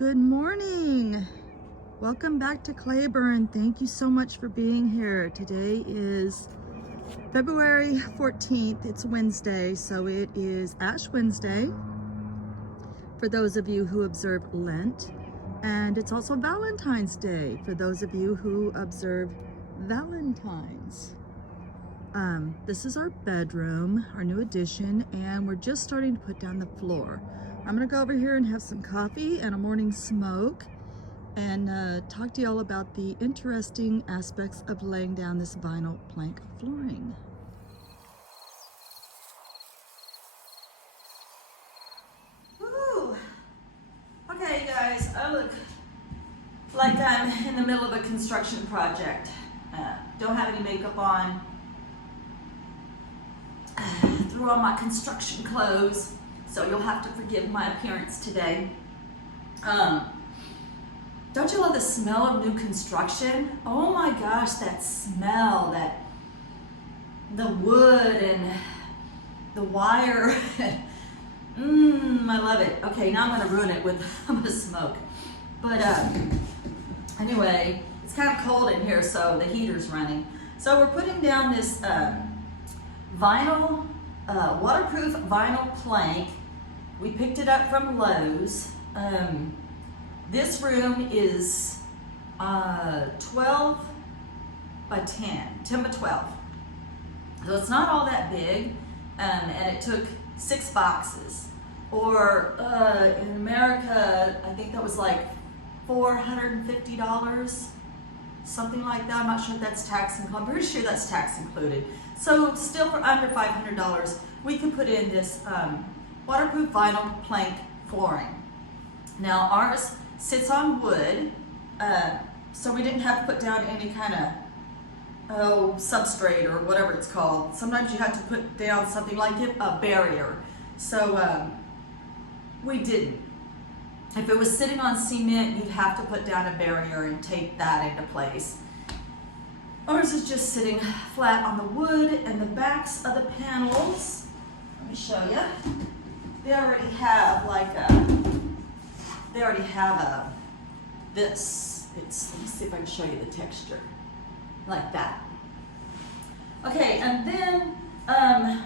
Good morning. Welcome back to Claiborne. Thank you so much for being here. Today is February 14th. It's Wednesday, so it is Ash Wednesday for those of you who observe Lent. And it's also Valentine's Day for those of you who observe Valentine's. This is our bedroom, our new addition, and we're just starting to put down the floor. I'm gonna go over here and have some coffee and a morning smoke and talk to y'all about the interesting aspects of laying down this vinyl plank flooring. Woo! Okay, you guys, I look like I'm in the middle of a construction project. Don't have any makeup on. Threw on my construction clothes, so you'll have to forgive my appearance today. Don't you love the smell of new construction? Oh my gosh, that smell, the wood and the wire. I love it. Okay, now I'm gonna ruin it with the smoke. But anyway, it's kind of cold in here, so the heater's running. So we're putting down this waterproof vinyl plank. We picked it up from Lowe's. This room is 12 by 10 by 12. So it's not all that big, and it took 6 boxes. Or in America, I think that was like $450, something like that. I'm not sure if that's tax included. I'm pretty sure that's tax included. So still for under $500, we can put in this waterproof vinyl plank flooring. Now ours sits on wood, so we didn't have to put down any kind of substrate or whatever it's called. Sometimes you have to put down something like a barrier. So we didn't. If it was sitting on cement, you'd have to put down a barrier and tape that into place. Ours is just sitting flat on the wood, and the backs of the panels, let me show you. They already have this. Let me see if I can show you the texture, like that. Okay, and then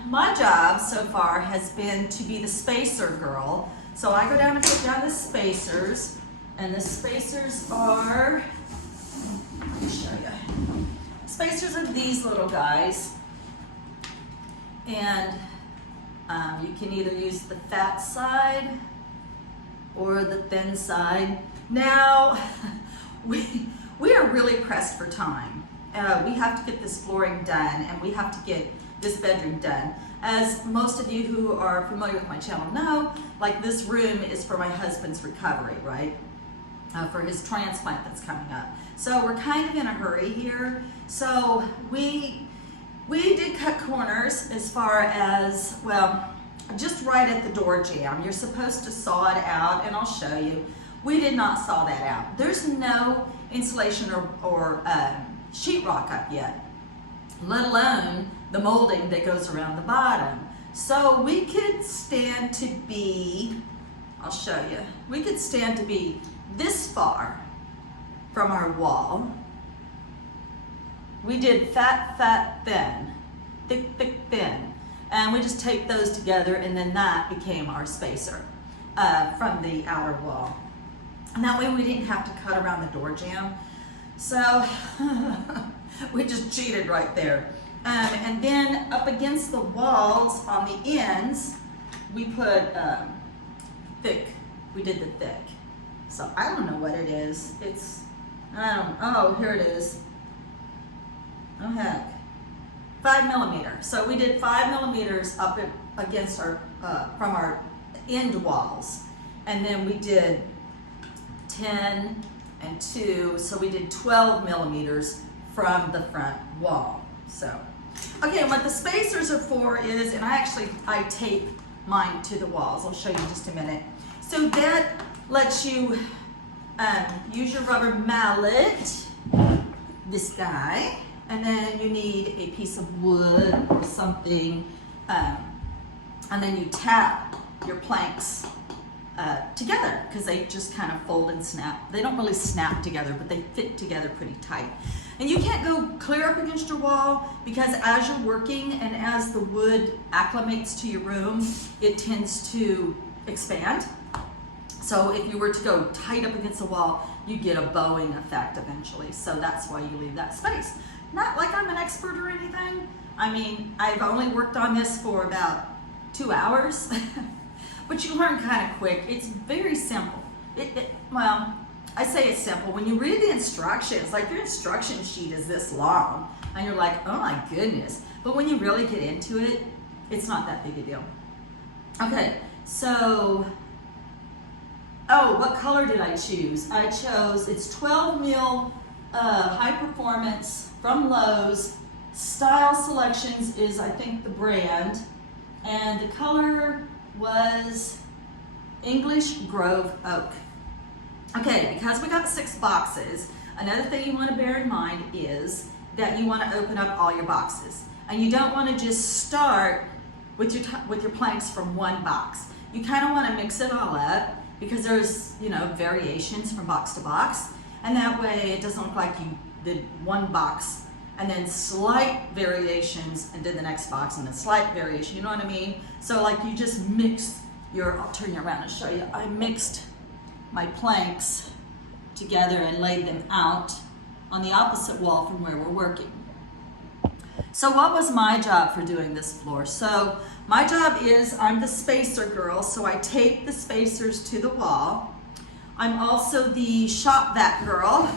my job so far has been to be the spacer girl. So I go down and put down the spacers, and the spacers are, let me show you. Spacers are these little guys, and you can either use the fat side or the thin side. Now, we are really pressed for time. We have to get this flooring done, and we have to get this bedroom done. As most of you who are familiar with my channel know, like this room is for my husband's recovery, right? For his transplant that's coming up. So we're kind of in a hurry here. So we did cut corners as far as, well, just right at the door jamb. You're supposed to saw it out, and I'll show you. We did not saw that out. There's no insulation or sheetrock up yet, let alone the molding that goes around the bottom. So we could stand to be, I'll show you, we could stand to be this far from our wall. We did fat, thin, thick, thin. And we just taped those together, and then that became our spacer from the outer wall. And that way we didn't have to cut around the door jamb. So we just cheated right there. And then up against the walls on the ends, we put thick. We did the thick. So I don't know what it is. Oh, here it is. Oh heck. 5 millimeter. So we did 5 millimeters up against our, from our end walls. And then we did 10 and 2, so we did 12 millimeters from the front wall. So, okay, what the spacers are for is, and I tape mine to the walls. I'll show you in just a minute. So that lets you use your rubber mallet, this guy, and then you need a piece of wood or something, and then you tap your planks together because they just kind of fold and snap. They don't really snap together, but they fit together pretty tight. And you can't go clear up against your wall because as you're working and as the wood acclimates to your room, it tends to expand. So if you were to go tight up against the wall, you get a bowing effect eventually. So that's why you leave that space. Not like I'm an expert or anything. I mean, I've only worked on this for about 2 hours, but you learn kind of quick. It's very simple. Well, I say it's simple. When you read the instructions, like your instruction sheet is this long, and you're like, oh my goodness. But when you really get into it, it's not that big a deal. Okay, so, oh, what color did I choose? I chose, it's 12 mil high performance from Lowe's. Style Selections is, I think, the brand. And the color was English Grove Oak. Okay, because we got 6 boxes, another thing you want to bear in mind is that you want to open up all your boxes. And you don't want to just start with your planks from one box. You kind of want to mix it all up because there's, you know, variations from box to box. And that way it doesn't look like you did one box and then slight variations and did the next box and then slight variation, you know what I mean? So like you just mix I'll turn you around and show you. I mixed my planks together and laid them out on the opposite wall from where we're working. So what was my job for doing this floor? So my job is, I'm the spacer girl, so I tape the spacers to the wall. I'm also the shop vac girl.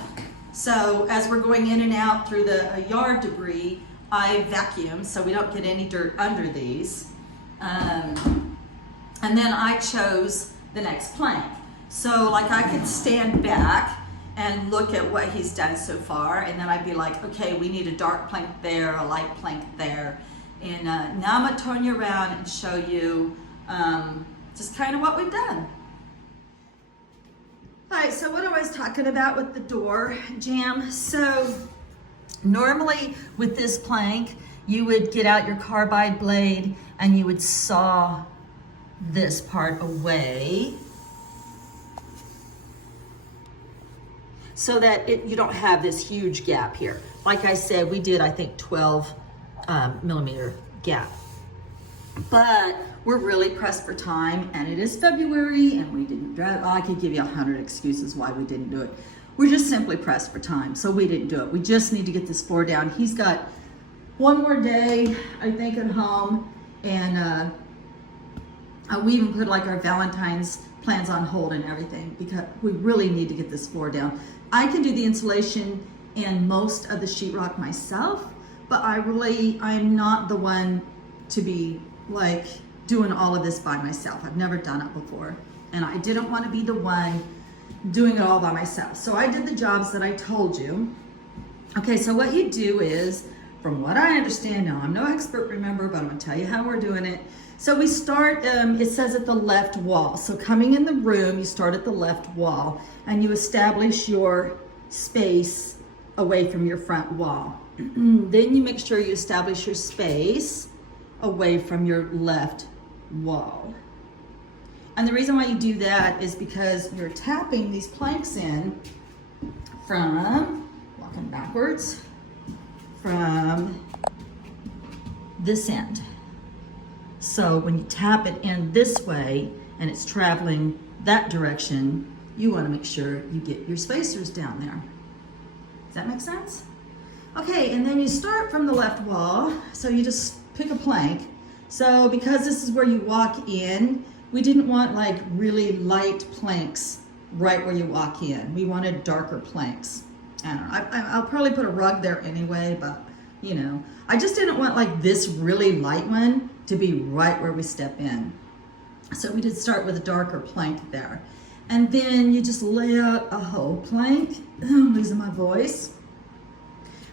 So as we're going in and out through the yard debris, I vacuum so we don't get any dirt under these. And then I chose the next plank. So like I could stand back and look at what he's done so far, and then I'd be like, okay, we need a dark plank there, a light plank there. And now I'm gonna turn you around and show you just kind of what we've done. All right, so what I was talking about with the door jamb. So normally with this plank, you would get out your carbide blade and you would saw this part away so that you don't have this huge gap here. Like I said, we did, I think, 12 millimeter gap. But we're really pressed for time, and it is February, and we didn't drive. I could give you 100 excuses why we didn't do it. We're just simply pressed for time, so we didn't do it. We just need to get this floor down. He's got one more day, I think, at home, and we even put like our Valentine's plans on hold and everything because we really need to get this floor down. I can do the insulation and most of the sheetrock myself, but I'm not the one to be like doing all of this by myself. I've never done it before, and I didn't want to be the one doing it all by myself. So I did the jobs that I told you. Okay, so what you do is, from what I understand now, I'm no expert, remember, but I'm gonna tell you how we're doing it. So we start, it says at the left wall. So coming in the room, you start at the left wall and you establish your space away from your front wall. Then you make sure you establish your space away from your left wall. And the reason why you do that is because you're tapping these planks in from, walking backwards, from this end. So when you tap it in this way and it's traveling that direction, you want to make sure you get your spacers down there. Does that make sense? Okay, and then you start from the left wall. So you just pick a plank. So because this is where you walk in, we didn't want like really light planks right where you walk in. We wanted darker planks. I don't know, I'll probably put a rug there anyway, but you know, I just didn't want like this really light one to be right where we step in. So we did start with a darker plank there. And then you just lay out a whole plank. I'm losing my voice.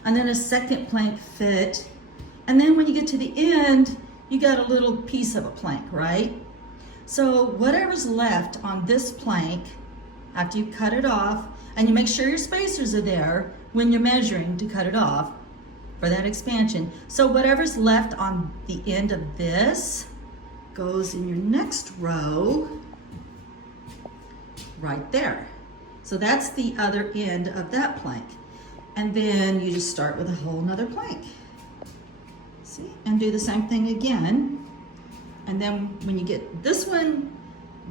And then a second plank fit. And then when you get to the end, you got a little piece of a plank, right? So whatever's left on this plank, after you cut it off, and you make sure your spacers are there when you're measuring to cut it off for that expansion. So whatever's left on the end of this goes in your next row right there. So that's the other end of that plank. And then you just start with a whole nother plank. See, and do the same thing again. And then when you get this one,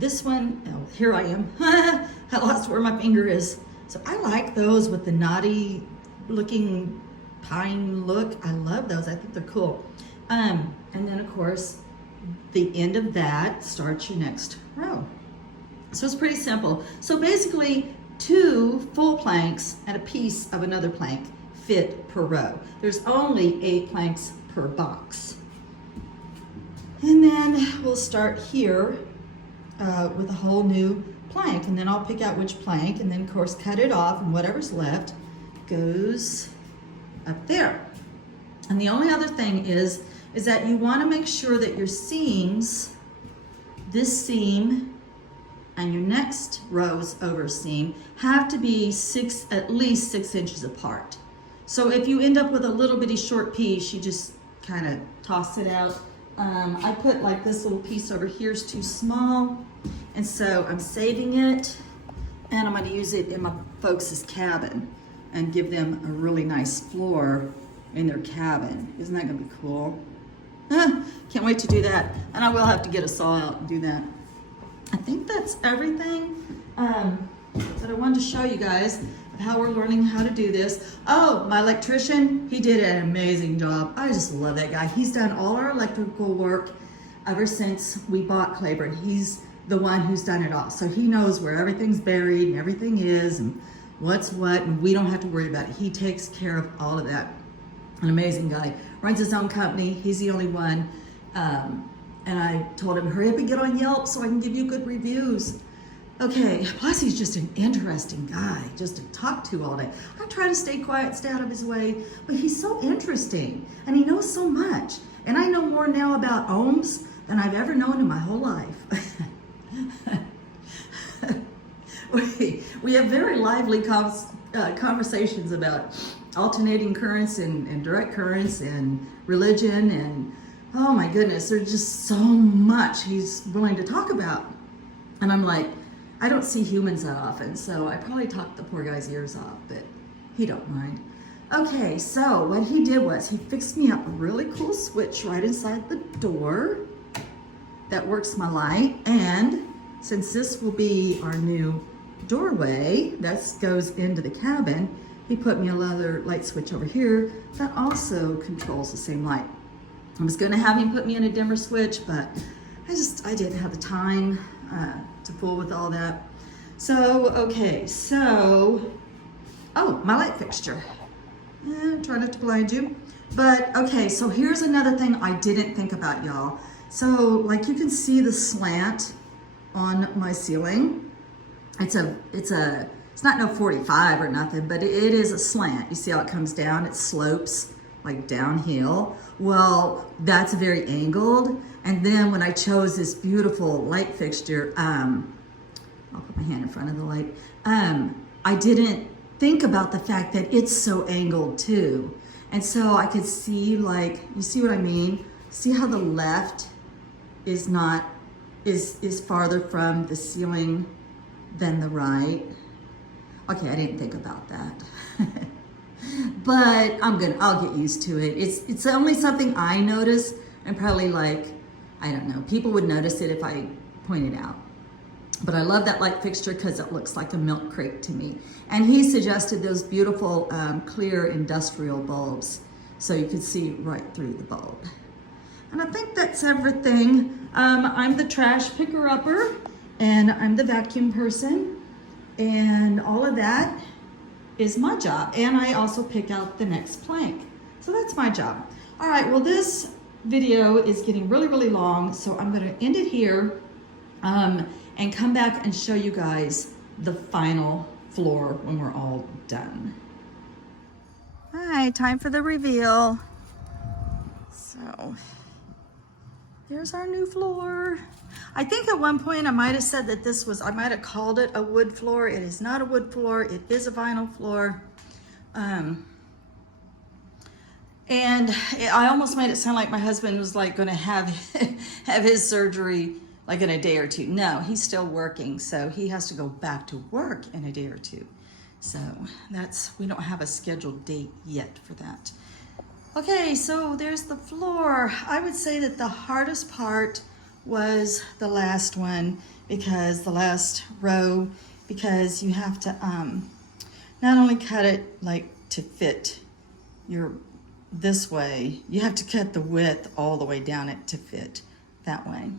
oh, here I am. I lost where my finger is. So I like those with the knotty looking pine look. I love those, I think they're cool. And then of course, the end of that starts your next row. So it's pretty simple. So basically 2 full planks and a piece of another plank fit per row. There's only 8 planks per box. And then we'll start here with a whole new plank, and then I'll pick out which plank, and then of course cut it off, and whatever's left goes up there. And the only other thing is that you want to make sure that your seams, this seam and your next row's over seam, have to be at least 6 inches apart. So if you end up with a little bitty short piece, you just kind of toss it out. I put like this little piece over here is too small, and so I'm saving it, and I'm going to use it in my folks' cabin and give them a really nice floor in their cabin. Isn't that going to be cool? Can't wait to do that. And I will have to get a saw out and do that. I think that's everything that I wanted to show you guys of how we're learning how to do this. Oh, my electrician, he did an amazing job. I just love that guy. He's done all our electrical work ever since we bought Claiborne. He's the one who's done it all. So he knows where everything's buried and everything is and what's what, and we don't have to worry about it. He takes care of all of that. An amazing guy. Runs his own company. He's the only one. And I told him, hurry up and get on Yelp so I can give you good reviews. Okay, plus he's just an interesting guy, just to talk to all day. I try to stay quiet, stay out of his way, but he's so interesting and he knows so much. And I know more now about ohms than I've ever known in my whole life. We have very lively conversations about alternating currents and direct currents and religion, and oh my goodness, there's just so much he's willing to talk about. And I'm like, I don't see humans that often, so I probably talked the poor guy's ears off, but he don't mind. Okay, so what he did was he fixed me up a really cool switch right inside the door that works my light, and since this will be our new doorway that goes into the cabin, he put me another light switch over here that also controls the same light. I was gonna have him put me in a dimmer switch, but I didn't have the time to fool with all that. So, okay, so, oh, my light fixture. Try not to blind you. But, okay, so here's another thing I didn't think about, y'all. So, like you can see the slant on my ceiling. It's not no 45 or nothing, but it is a slant. You see how it comes down? It slopes like downhill. Well, that's very angled. And then when I chose this beautiful light fixture, I'll put my hand in front of the light. I didn't think about the fact that it's so angled too. And so I could see, like, you see what I mean? See how the left is farther from the ceiling than the right? Okay, I didn't think about that. But I'll get used to it. It's only something I notice, and probably, like, I don't know, people would notice it if I pointed out. But I love that light fixture because it looks like a milk crate to me. And he suggested those beautiful clear industrial bulbs so you could see right through the bulb. And I think that's everything. I'm the trash picker-upper, and I'm the vacuum person, and all of that is my job. And I also pick out the next plank. So that's my job. All right, well, this video is getting really, really long, so I'm gonna end it here and come back and show you guys the final floor when we're all done. All right, time for the reveal. So here's our new floor. I think at one point I might have said that I might have called it a wood floor. It is not a wood floor, it is a vinyl floor. And I almost made it sound like my husband was like gonna have his surgery like in a day or two. No, he's still working, so he has to go back to work in a day or two. So we don't have a scheduled date yet for that. Okay, so there's the floor. I would say that the hardest part was the last one, because the last row, because you have to not only cut it like to fit this way, you have to cut the width all the way down it to fit that way.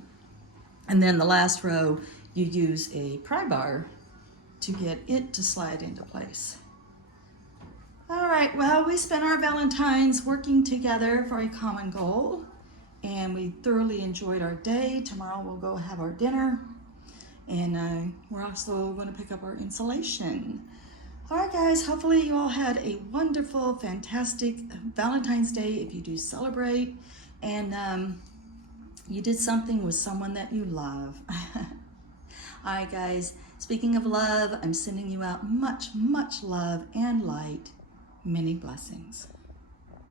And then the last row, you use a pry bar to get it to slide into place. All right, well, we spent our Valentines working together for a common goal, and we thoroughly enjoyed our day. Tomorrow we'll go have our dinner, and we're also going to pick up our insulation. All right, guys, hopefully you all had a wonderful, fantastic Valentine's Day if you do celebrate, and you did something with someone that you love. All right, guys, speaking of love, I'm sending you out much, much love and light. Many blessings.